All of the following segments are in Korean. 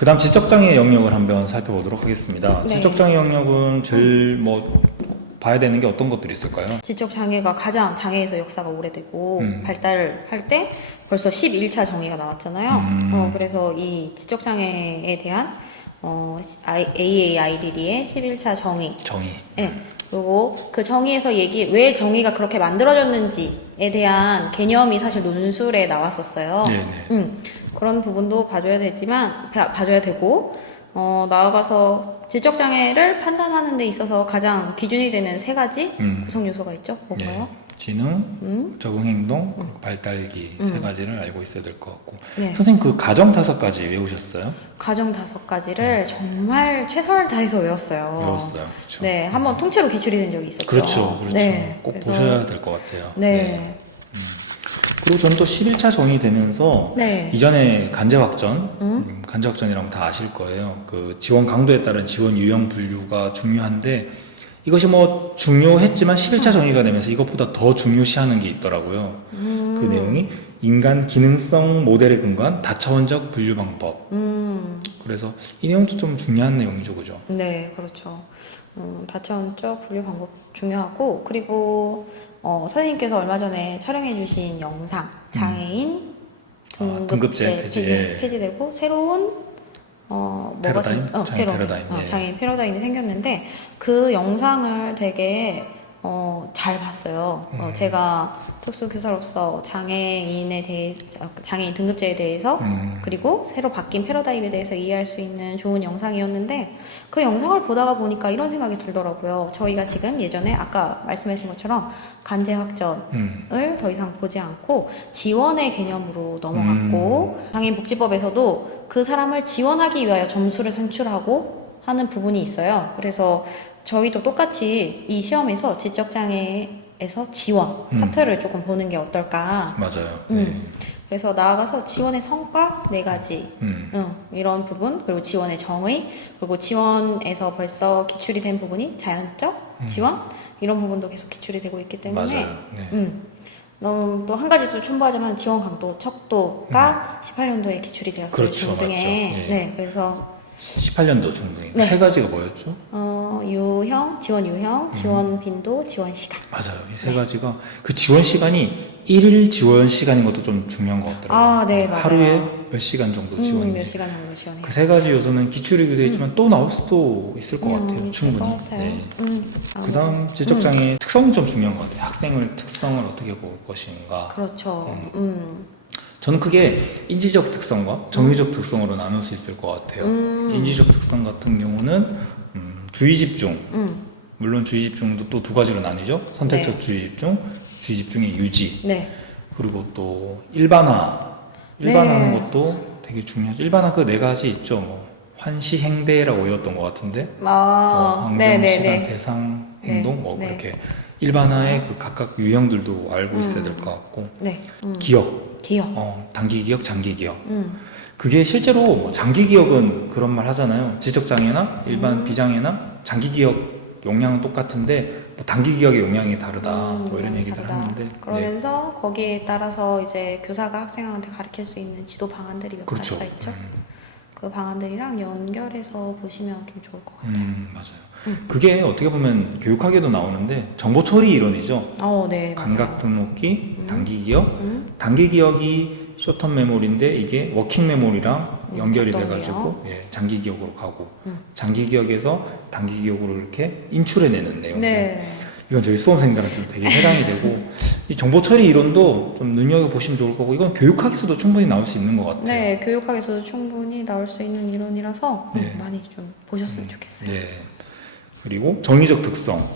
그 다음 지적장애 영역을 한번 살펴보도록 하겠습니다. 네. 지적장애 영역은 제일 뭐 봐야 되는 게 어떤 것들이 있을까요? 지적장애가 가장 장애에서 역사가 오래되고 발달을 할 때 벌써 11차 정의가 나왔잖아요. 그래서 이 지적장애에 대한 AAIDD의 11차 정의. 네. 그리고 그 정의에서 왜 정의가 그렇게 만들어졌는지에 대한 개념이 사실 논술에 나왔었어요. 네네. 그런 부분도 봐줘야 되고, 나아가서 지적장애를 판단하는 데 있어서 가장 기준이 되는 세 가지 구성 요소가 있죠. 뭔가요? 네. 지능, 적응행동, 그리고 발달기 세 가지를 알고 있어야 될 것 같고. 네. 선생님 그 가정 5가지 외우셨어요? 가정 5가지를 정말 최선을 다해서 외웠어요. 외웠어요. 그렇죠. 네, 한번 통째로 기출이 된 적이 있었죠. 그렇죠. 네, 꼭 그래서- 보셔야 될 것 같아요. 네. 그리고 저는 또 11차 정의 되면서 네. 이전에 간제확전이라면 다 아실 거예요. 그 지원 강도에 따른 지원 유형 분류가 중요한데 이것이 뭐 중요했지만 11차 정의가 되면서 이것보다 더 중요시하는 게 있더라고요. 그 내용이 인간 기능성 모델에 근거한 다차원적 분류 방법. 그래서 이 내용도 좀 중요한 내용이죠, 그죠? 네, 그렇죠. 다차원적 분류 방법 중요하고, 그리고 선생님께서 얼마 전에 촬영해주신 영상, 장애인 등급제 폐지. 폐지되고 새로운 패러다임? 장애인 새로운 패러다임, 예. 장애인 패러다임이 생겼는데 그 영상을 되게 잘 봤어요. 제가 특수교사로서 장애인 등급제에 대해서 그리고 새로 바뀐 패러다임에 대해서 이해할 수 있는 좋은 영상이었는데 그 영상을 보다가 보니까 이런 생각이 들더라고요. 저희가 지금 예전에 아까 말씀하신 것처럼 간제학전을 더 이상 보지 않고 지원의 개념으로 넘어갔고 장애인복지법에서도 그 사람을 지원하기 위하여 점수를 산출하고 하는 부분이 있어요. 그래서 저희도 똑같이 이 시험에서 지적장애에서 지원 파트를 조금 보는 게 어떨까. 맞아요. 그래서 나아가서 지원의 성과 4가지 이런 부분, 그리고 지원의 정의, 그리고 지원에서 벌써 기출이 된 부분이 자연적 지원, 이런 부분도 계속 기출이 되고 있기 때문에 맞아요. 네. 또 한 가지 또 첨부하자면 지원 강도, 척도가 18년도에 기출이 되었어요. 그렇죠, 중등에. 맞죠. 예. 네, 그래서 18년도 중등이. 네. 세 가지가 뭐였죠? 지원 유형, 지원 빈도, 지원 시간. 맞아요. 이 세 가지가 그 지원 시간이 1일 지원 시간인 것도 좀 중요한 것 같더라고요. 아, 네, 맞아요. 하루에 몇 시간 정도 몇 지원인지. 시간 정도 지원해요. 그 세 가지 요소는 기출이기도 되어 있지만 또 나올 수도 있을 것 같아요. 있을 충분히. 것 같아요. 네. 아, 그 다음 지적장애 특성이 좀 중요한 것 같아요. 학생을 특성을 어떻게 볼 것인가. 그렇죠. 저는 그게 인지적 특성과 정의적 특성으로 나눌 수 있을 것 같아요. 인지적 특성 같은 경우는 주의 집중. 물론 주의 집중도 또 2가지로 나뉘죠. 선택적 네. 주의 집중, 주의 집중의 유지. 네. 그리고 또 일반화하는 것도 되게 중요하죠. 일반화 그 4가지 있죠. 뭐 환시행대라고 외웠던 것 같은데 환경, 시간, 대상, 행동 뭐 네. 그렇게 일반화의 그 각각 유형들도 알고 있어야 될 것 같고 네. 기억, 단기 기억, 장기 기억. 그게 실제로 뭐 장기 기억은 그런 말 하잖아요. 지적 장애나 일반 비장애나 장기 기억 용량은 똑같은데 뭐 단기 기억의 용량이 다르다. 뭐 이런 얘기들 다르다. 하는데 그러면서 거기에 따라서 이제 교사가 학생한테 가르칠 수 있는 지도 방안들이 몇 그렇죠. 가지가 있죠. 그 방안들이랑 연결해서 보시면 좀 좋을 것 같아요. 맞아요. 그게 어떻게 보면 교육학에도 나오는데 정보 처리 이론이죠. 네, 감각 등록기, 단기 기억. 단기 기억이 쇼텀 메모리인데 이게 워킹 메모리랑 연결이 작동기억. 돼가지고 장기 기억으로 가고 장기 기억에서 단기 기억으로 이렇게 인출해내는 내용. 네. 이건 저희 수험생들한테 좀 되게 해당이 되고 이 정보 처리 이론도 좀 눈여겨보시면 좋을 거고 이건 교육학에서도 충분히 나올 수 있는 것 같아요. 네, 교육학에서도 충분히 나올 수 있는 이론이라서 네. 많이 좀 보셨으면 좋겠어요. 네. 그리고 정의적 특성.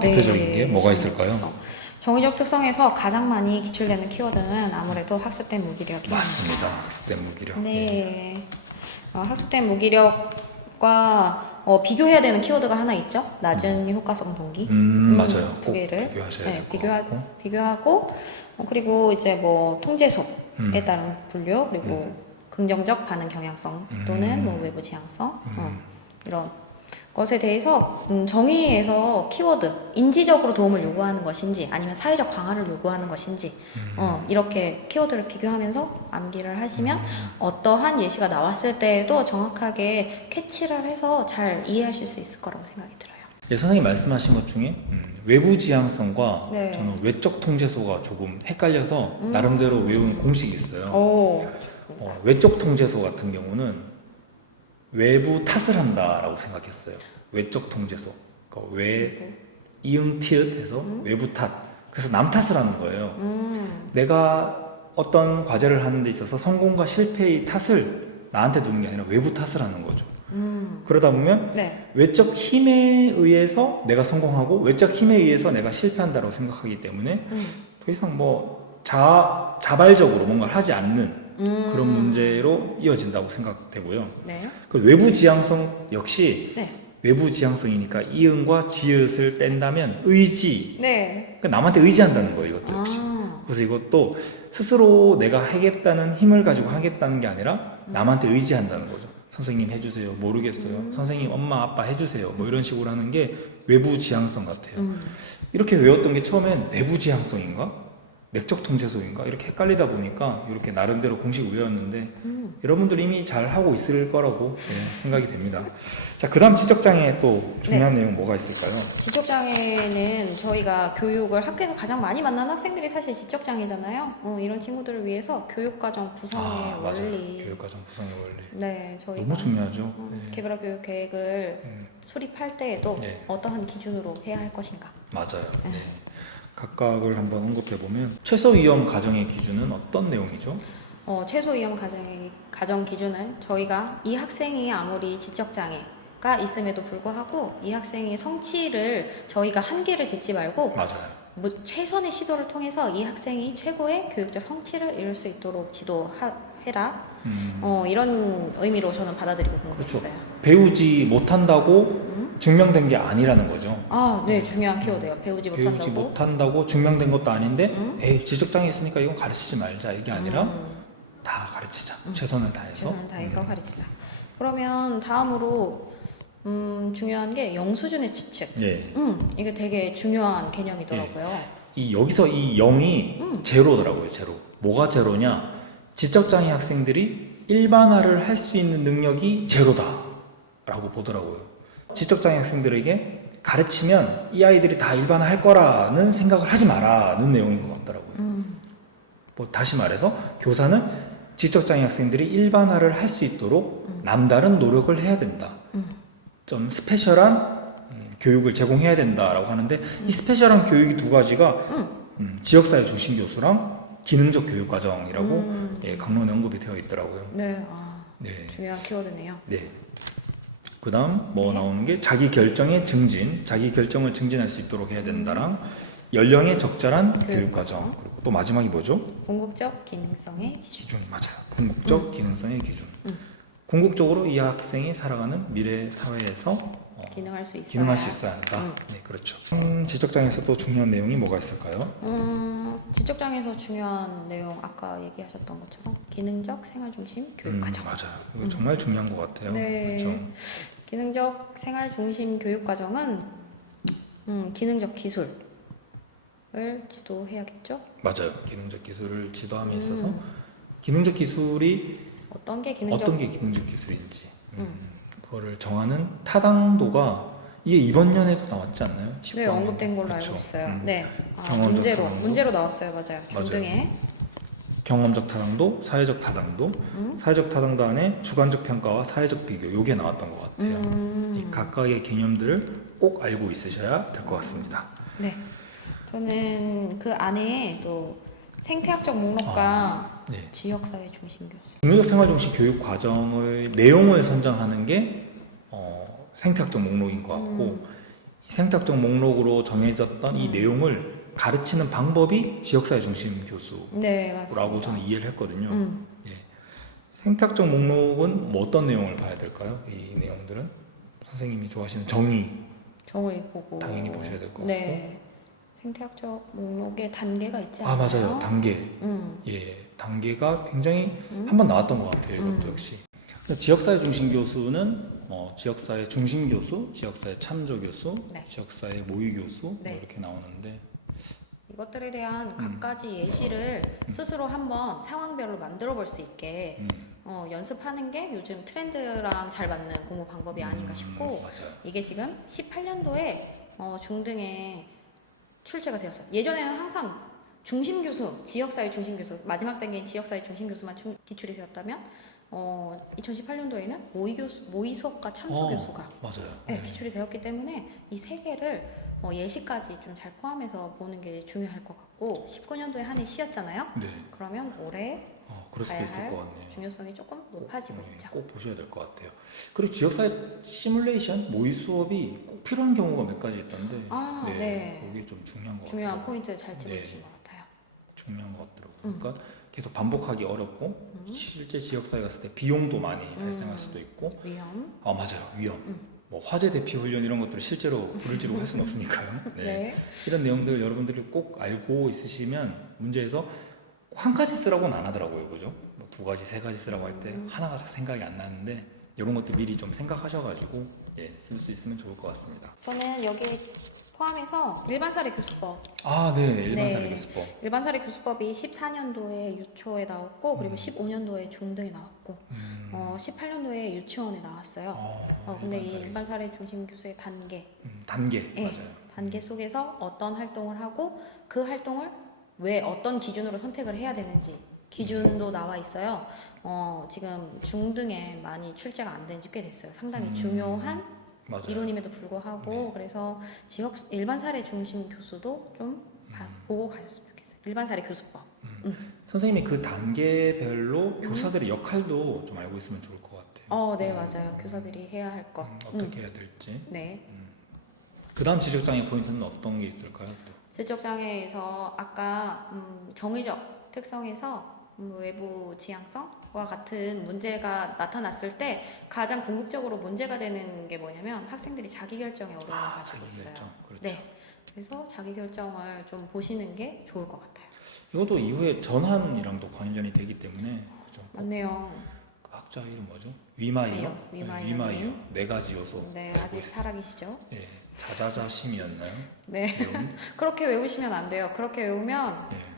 대표적인 게 뭐가 있을까요? 정의적 특성에서 가장 많이 기출되는 키워드는 아무래도 학습된 무기력이에요. 맞습니다. 학습된 무기력. 네. 학습된 무기력과 비교해야 되는 키워드가 하나 있죠. 낮은 효과성 동기. 맞아요. 두 개를 비교하셔야 될 것 같고. 비교하고 그리고 이제 뭐 통제속에 따른 분류 그리고 긍정적 반응 경향성 또는 뭐 외부 지향성 이런 것에 대해서 정의에서 키워드, 인지적으로 도움을 요구하는 것인지 아니면 사회적 강화를 요구하는 것인지 이렇게 키워드를 비교하면서 암기를 하시면 어떠한 예시가 나왔을 때에도 정확하게 캐치를 해서 잘 이해하실 수 있을 거라고 생각이 들어요. 예, 선생님 말씀하신 것 중에 외부 지향성과 네. 저는 외적 통제소가 조금 헷갈려서 나름대로 외운 공식이 있어요. 오. 외적 통제소 같은 경우는 외부 탓을 한다라고 생각했어요. 외적 통제소. 그러니까 이응 티읕 해서 외부 탓. 그래서 남 탓을 하는 거예요. 내가 어떤 과제를 하는 데 있어서 성공과 실패의 탓을 나한테 두는 게 아니라 외부 탓을 하는 거죠. 그러다 보면 네. 외적 힘에 의해서 내가 성공하고 외적 힘에 의해서 내가 실패한다고 생각하기 때문에 더 이상 뭐 자발적으로 뭔가를 하지 않는 그런 문제로 이어진다고 생각되고요. 네. 그 외부 지향성 역시 네. 외부 지향성이니까 이응과 지읒을 뺀다면 의지. 네. 그러니까 남한테 의지한다는 거예요, 이것도 역시. 그래서 이것도 스스로 내가 하겠다는 힘을 가지고 하겠다는 게 아니라 남한테 의지한다는 거죠. 선생님 해주세요. 모르겠어요. 선생님, 엄마, 아빠 해주세요. 뭐 이런 식으로 하는 게 외부 지향성 같아요. 이렇게 외웠던 게 처음엔 내부 지향성인가? 맥적 통제소인가? 이렇게 헷갈리다 보니까 이렇게 나름대로 공식을 외웠는데 여러분들 이미 잘 하고 있을 거라고 생각이 됩니다. 자, 그 다음 지적장애 또 중요한 내용 뭐가 있을까요? 지적장애는 저희가 교육을 학교에서 가장 많이 만나는 학생들이 사실 지적장애잖아요. 이런 친구들을 위해서 교육과정 구성의 원리. 교육과정 구성의 원리. 네, 저희가 너무 중요하죠. 개별화 교육 계획을 수립할 때에도 네. 어떠한 기준으로 해야 할 것인가. 맞아요. 네. 각각을 한번 언급해 보면 최소 위험 가정의 기준은 어떤 내용이죠? 최소 위험 가정 기준은 저희가 이 학생이 아무리 지적장애가 있음에도 불구하고 이 학생의 성취를 저희가 한계를 짓지 말고 맞아요. 최선의 시도를 통해서 이 학생이 최고의 교육적 성취를 이룰 수 있도록 지도해라. 이런 의미로 저는 받아들이고 공부했어요. 그렇죠. 배우지 못한다고 증명된 게 아니라는 거죠. 아, 네, 중요한 키워드예요. 배우지 못한다고 증명된 것도 아닌데, 에이, 지적장애 있으니까 이건 가르치지 말자. 이게 아니라, 다 가르치자. 최선을 다해서. 최선을 다해서 가르치자. 그러면 다음으로, 중요한 게 영수준의 추측. 예. 이게 되게 중요한 개념이더라고요. 여기서 이 0이 제로더라고요, 제로. 뭐가 제로냐? 지적장애 학생들이 일반화를 할 수 있는 능력이 제로다라고 보더라고요. 지적장애 학생들에게 가르치면 이 아이들이 다 일반화 할 거라는 생각을 하지 마라는 내용인 것 같더라고요. 뭐 다시 말해서 교사는 지적장애 학생들이 일반화를 할 수 있도록 남다른 노력을 해야 된다. 좀 스페셜한 교육을 제공해야 된다라고 하는데 이 스페셜한 교육이 두 가지가 지역사회 중심 교수랑 기능적 교육 과정이라고 강론에 언급이 되어 있더라고요. 네, 네. 중요한 키워드네요. 네. 그 다음 나오는 게 자기 결정의 증진, 자기 결정을 증진할 수 있도록 해야 된다랑 연령에 적절한 교육 과정. 그리고 또 마지막이 뭐죠? 궁극적 기능성의 기준. 맞아요. 궁극적 기능성의 기준. 궁극적으로 이 학생이 살아가는 미래 사회에서 기능할 수 있어야 한다. 네, 그렇죠. 지적장애에서 또 중요한 내용이 뭐가 있을까요? 지적장애에서 중요한 내용 아까 얘기하셨던 것처럼 기능적 생활중심 교육 과정. 맞아요. 이거 정말 중요한 것 같아요. 네. 그렇죠. 기능적 생활중심 교육 과정은 기능적 기술을 지도해야겠죠. 맞아요. 기능적 기술을 지도함에 있어서 기능적 기술이 어떤 게 기능적 기술인지 그거를 정하는 타당도가 이게 이번 년에도 나왔지 않나요? 네, 언급된 걸로 그렇죠. 알고 있어요. 네, 경험적 타당도. 문제로 나왔어요. 맞아요. 중등에 경험적 타당도, 사회적 타당도, 사회적 타당도 안에 주관적 평가와 사회적 비교 요게 나왔던 것 같아요. 이 각각의 개념들을 꼭 알고 있으셔야 될 것 같습니다. 네, 저는 그 안에 또 생태학적 목록과 네. 지역사회 중심 교수. 중요적 생활 중심 교육 과정의 내용을 선정하는 게 생태학적 목록인 것 같고 이 생태학적 목록으로 정해졌던 이 내용을 가르치는 방법이 지역사회 중심 교수라고 네, 맞습니다. 저는 이해를 했거든요. 예. 생태학적 목록은 뭐 어떤 내용을 봐야 될까요? 이 내용들은 선생님이 좋아하시는 정의 보고 당연히 보셔야 될 것 같고. 네, 생태학적 목록에 단계가 있지 아, 않나요? 맞아요. 단계. 예, 단계가 굉장히 한 번 나왔던 것 같아요. 이것도 역시. 지역사회 중심 교수는 지역사회 중심 교수, 지역사회 참조 교수, 네. 지역사회 모의 교수 네. 이렇게 나오는데 이것들에 대한 각가지 예시를 스스로 한번 상황별로 만들어 볼 수 있게 연습하는 게 요즘 트렌드랑 잘 맞는 공부 방법이 아닌가 싶고 맞아요. 이게 지금 18년도에 중등에 출제가 되었어요. 예전에는 항상 중심 교수, 지역사회 중심 교수, 마지막 단계인 지역사회 중심 교수만 기출이 되었다면 2018년도에는 모의 수업과 참조 교수가 맞아요. 네, 기출이 되었기 때문에 이 세 개를 예시까지 좀 잘 포함해서 보는 게 중요할 것 같고 19년도에 한 해 쉬었잖아요. 네. 그러면 올해 그럴 수도 봐야 있을 할 것 같네요. 중요성이 조금 높아지고 있죠. 꼭 보셔야 될 것 같아요. 그리고 지역사회 시뮬레이션 모의 수업이 꼭 필요한 경우가 몇 가지 있던데, 네. 그게 좀 중요한 것 중요한 같아요. 포인트 잘 짚어주신 네. 것 같아요. 중요한 것 같더라고요. 그러니까 계속 반복하기 어렵고 실제 지역사회 갔을 때 비용도 많이 발생할 수도 있고, 위험. 맞아요, 위험. 뭐 화재 대피 훈련 이런 것들을 실제로 불을 지르고 할 수는 없으니까요. 네. 네. 이런 내용들 여러분들이 꼭 알고 있으시면 문제에서 한 가지 쓰라고는 안 하더라고요, 그죠? 뭐 두 가지, 세 가지 쓰라고 할 때 하나가 잘 생각이 안 나는데 이런 것들 미리 좀 생각하셔가지고 쓸 수 있으면 좋을 것 같습니다. 저는 여기 포함해서 일반사례 교수법. 네, 일반사례 네. 교수법. 일반사례 교수법이 14년도에 유초에 나왔고 그리고 15년도에 중등에 나왔고 18년도에 유치원에 나왔어요. 근데 이 일반사례 중심 교수의 단계, 단계 네, 맞아요. 단계 속에서 어떤 활동을 하고 그 활동을 왜 어떤 기준으로 선택을 해야 되는지 기준도 나와 있어요. 지금 중등에 많이 출제가 안 된 지 꽤 됐어요. 상당히 중요한 맞아요. 이론임에도 불구하고 그래서 일반 사례 중심 교수도 좀 보고 가셨으면 좋겠어요. 일반 사례 교수법. 선생님이 그 단계별로 교사들의 역할도 좀 알고 있으면 좋을 것 같아요. 네, 맞아요. 교사들이 해야 할 것. 어떻게 해야 될지. 네. 그 다음 지적장애 포인트는 어떤 게 있을까요? 또? 지적장애에서 아까 정의적 특성에서 외부 지향성과 같은 문제가 나타났을 때 가장 궁극적으로 문제가 되는 게 뭐냐면 학생들이 자기결정에 어려움을 가지고 있어요. 자기결정. 그렇죠. 네. 그래서 자기결정을 좀 보시는 게 좋을 것 같아요. 이것도 이후에 전환이랑도 관련이 되기 때문에 그죠? 맞네요. 그 학자 이름 뭐죠? 위마이어. 위마이어. 위마이어. 네 가지 요소. 네, 알고 아직 있어요. 살아계시죠? 예, 자자자심이었나요? 네. 내용? 그렇게 외우시면 안 돼요. 그렇게 외우면 예.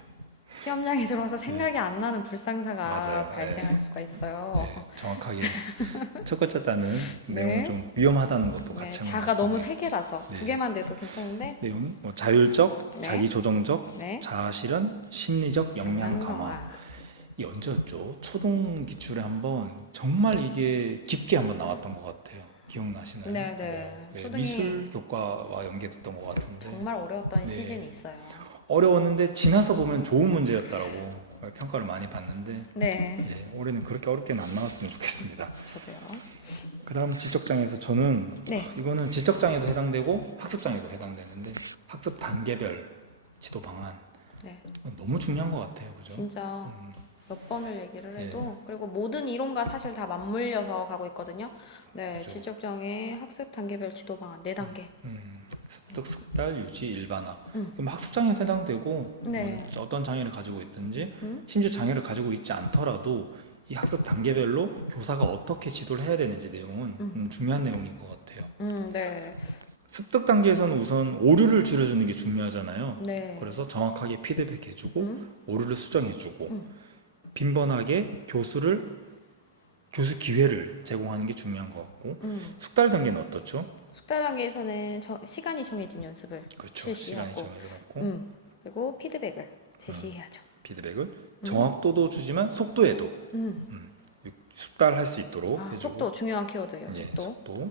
시험장에 들어와서 생각이 안 나는 불상사가 맞아요. 발생할 네. 수가 있어요. 네, 정확하게 첫 번째 따는 네. 내용은 좀 위험하다는 것도 네, 같이 자가 너무 세 개라서 네. 두 개만 돼도 괜찮은데 내용 뭐 자율적, 네. 자기조정적, 네. 자아실현, 심리적 역량 강화. 이 언제였죠? 초등 기출에 한번 정말 이게 깊게 한번 나왔던 것 같아요. 기억나시나요? 네, 네. 네, 초등이 미술 교과와 연계됐던 것 같은데 정말 어려웠던 네. 시즌이 있어요. 어려웠는데 지나서 보면 좋은 문제였다라고 평가를 많이 받는데 네, 올해는 그렇게 어렵게는 안 나왔으면 좋겠습니다. 저도요. 그 다음 지적장애에서 저는 네. 이거는 지적장애도 해당되고 학습장애도 해당되는데 학습 단계별 지도 방안 네, 너무 중요한 것 같아요. 그죠? 진짜 몇 번을 얘기를 네. 해도 그리고 모든 이론과 사실 다 맞물려서 가고 있거든요. 네, 그렇죠. 지적장애 학습 단계별 지도 방안 4단계. 습득, 숙달, 유지, 일반화. 그럼 학습장애에 해당되고 네. 어떤 장애를 가지고 있든지 심지어 장애를 가지고 있지 않더라도 이 학습 단계별로 교사가 어떻게 지도를 해야 되는지 내용은 중요한 내용인 것 같아요. 네. 습득 단계에서는 우선 오류를 줄여주는 게 중요하잖아요. 네. 그래서 정확하게 피드백해주고 오류를 수정해주고 빈번하게 교수 기회를 제공하는 게 중요한 것 같고 숙달 단계는 어떻죠? 숙달 단계에서는 시간이 정해진 연습을 그렇죠. 시간이 실시하고 정해져갖고 그리고 피드백을 제시해야죠. 피드백을 정확도도 주지만 속도에도 숙달할 수 있도록 해주고 속도 중요한 키워드예요. 예, 속도. 속도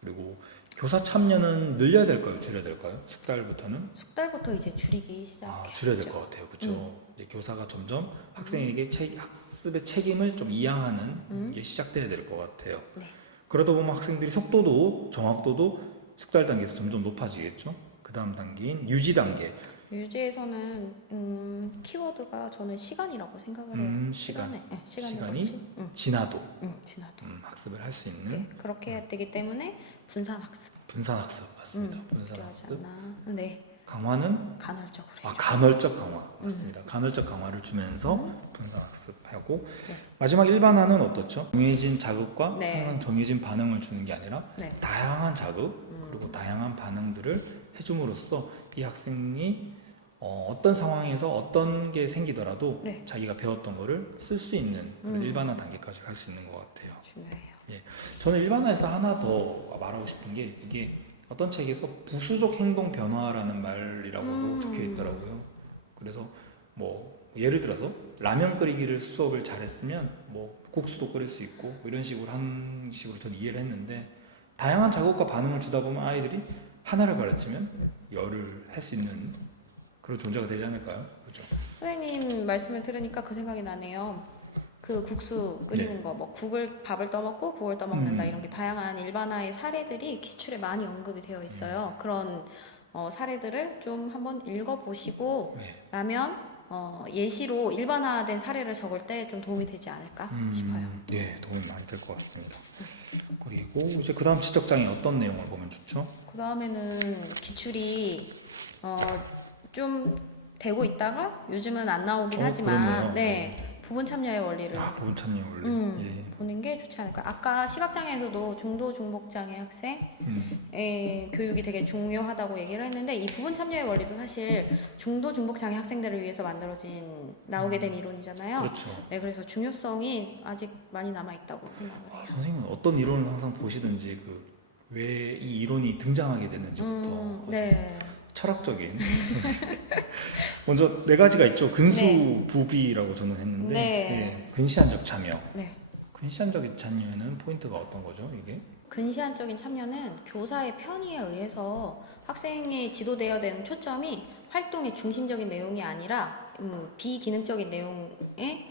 그리고 교사 참여는 늘려야 될까요? 줄여야 될까요? 숙달부터는 숙달부터 이제 줄이기 시작해요. 줄여야 될 것 같아요. 그렇죠. 이제 교사가 점점 학생에게 학습의 책임을 좀 이양하는 게 시작돼야 될 것 같아요. 네. 그러다 보면 학생들이 속도도 정확도도 숙달 단계에서 점점 높아지겠죠. 그 다음 단계인 유지 단계. 유지에서는 키워드가 저는 시간이라고 생각을 해요. 시간이 시간이 지나도 지나도. 학습을 할 수 있는 네, 그렇게 해야 되기 때문에 분산 학습 분산 학습 맞습니다. 분산 필요하지 학습. 않나. 네. 강화는 간헐적으로 해줘요. 간헐적 강화 맞습니다. 간헐적 강화를 주면서 분산학습하고 네. 마지막 일반화는 어떻죠? 정해진 자극과 네. 항상 정해진 반응을 주는 게 아니라 네. 다양한 자극 그리고 다양한 반응들을 해줌으로써 이 학생이 어떤 상황에서 어떤 게 생기더라도 네. 자기가 배웠던 거를 쓸 수 있는 그런 일반화 단계까지 갈 수 있는 것 같아요. 중요해요. 예. 저는 일반화에서 하나 더 말하고 싶은 게 이게 어떤 책에서 부수적 행동 변화라는 말이라고도 적혀 있더라고요. 그래서 뭐 예를 들어서 라면 끓이기를 수업을 잘했으면 뭐 국수도 끓일 수 있고 뭐 이런 식으로 한 식으로 저는 이해를 했는데 다양한 자극과 반응을 주다 보면 아이들이 하나를 가르치면 열을 할 수 있는 그런 존재가 되지 않을까요? 그렇죠? 선생님 말씀을 들으니까 그 생각이 나네요. 그 국수 끓이는 네. 거, 뭐 밥을 떠먹고 국을 떠먹는다 이런 게 음. 다양한 일반화의 사례들이 기출에 많이 언급이 되어 있어요. 그런 사례들을 좀 한번 읽어보시고 네. 나면 예시로 일반화된 사례를 적을 때 좀 도움이 되지 않을까 싶어요. 네, 도움이 많이 될 것 같습니다. 그리고 이제 그 다음 지적장애 어떤 내용을 보면 좋죠? 그 다음에는 기출이 좀 되고 있다가 요즘은 안 나오긴 하지만 그러네요. 네. 부분 참여의 원리를 부분 참여 원리. 예. 보는 게 좋지 않을까. 아까 시각장애에서도 중도 중복장애 학생의 교육이 되게 중요하다고 얘기를 했는데 이 부분 참여의 원리도 사실 중도 중복장애 학생들을 위해서 나오게 된 이론이잖아요. 그렇죠. 네, 그래서 중요성이 아직 많이 남아 있다고 생각을 해요. 선생님은 어떤 이론을 항상 보시든지 왜 이 이론이 등장하게 됐는지부터 네. 철학적인 먼저 네 가지가 있죠. 근수 네. 부비라고 저는 했는데 네. 근시안적 참여. 네. 근시안적 참여에는 포인트가 어떤 거죠? 이게? 근시안적인 참여는 교사의 편의에 의해서 학생이 지도되어야 되는 초점이 활동의 중심적인 내용이 아니라 비기능적인 내용에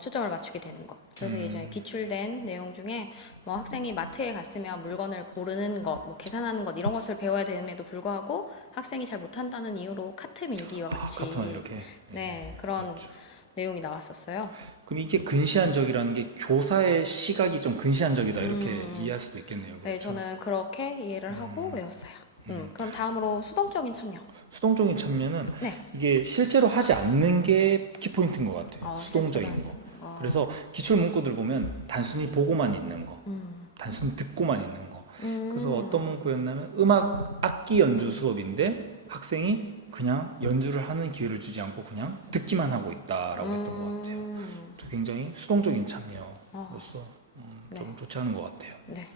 초점을 맞추게 되는 것. 그래서 예전에 기출된 내용 중에 뭐 학생이 마트에 갔으면 물건을 고르는 것, 뭐 계산하는 것 이런 것을 배워야 됨에도 불구하고 학생이 잘 못한다는 이유로 카트 밀기와 같이 카트만 이렇게. 네 그런 그렇죠. 내용이 나왔었어요. 그럼 이게 근시안적이라는 게 교사의 시각이 좀 근시안적이다 이렇게 이해할 수도 있겠네요. 네, 그렇죠? 저는 그렇게 이해를 하고 외웠어요. 그럼 다음으로 수동적인 참여. 수동적인 참여는 네. 이게 실제로 하지 않는 게 키포인트인 것 같아요. 수동적인 실제로 거. 하지. 그래서 기출 문구들 보면 단순히 보고만 있는 거, 단순히 듣고만 있는 거. 그래서 어떤 문구였냐면 음악 악기 연주 수업인데 학생이 그냥 연주를 하는 기회를 주지 않고 그냥 듣기만 하고 있다라고 했던 것 같아요. 또 굉장히 수동적인 참여로서 좀 네. 좋지 않은 것 같아요. 네.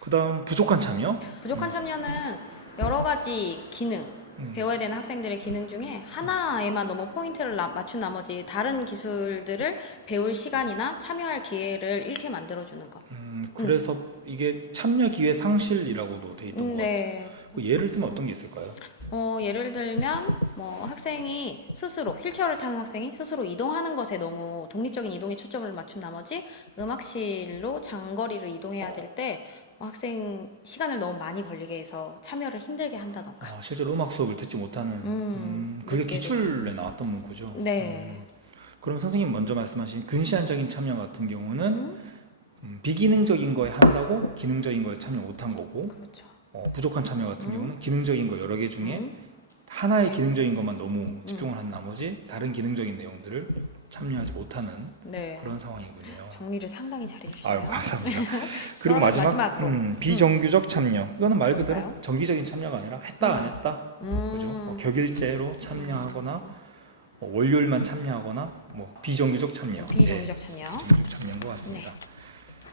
그다음 부족한 참여. 부족한 참여는 여러 가지 기능, 배워야 되는 학생들의 기능 중에 하나에만 너무 포인트를 맞춘 나머지 다른 기술들을 배울 시간이나 참여할 기회를 잃게 만들어주는 것. 그래서 이게 참여 기회 상실이라고도 돼 있던 것 네. 같아요. 뭐 예를 들면 어떤 게 있을까요? 예를 들면 뭐 학생이 스스로 휠체어를 타는 학생이 스스로 이동하는 것에 너무 독립적인 이동에 초점을 맞춘 나머지 음악실로 장거리를 이동해야 될 때 학생 시간을 너무 많이 걸리게 해서 참여를 힘들게 한다던가. 실제로 음악 수업을 듣지 못하는 그게 기출에 나왔던 문구죠. 네. 그럼 선생님 먼저 말씀하신 근시안적인 참여 같은 경우는 비기능적인 거에 한다고 기능적인 거에 참여 못한 거고 그렇죠. 부족한 참여 같은 경우는 기능적인 거 여러 개 중에 하나의 기능적인 것만 너무 집중을 한 나머지 다른 기능적인 내용들을 참여하지 못하는 네. 그런 상황이군요. 정리를 상당히 잘해주시네요. 아유, 감사합니다. 그리고 그럼 마지막 마지막으로. 비정규적 참여. 이거는 말 그대로 뭘까요? 정기적인 참여가 아니라 했다 안 했다. 그죠? 뭐 격일제로 참여하거나 월요일만 참여하거나 비정규적 참여. 비정규적 참여. 비정규적 참여인 것 같습니다. 네.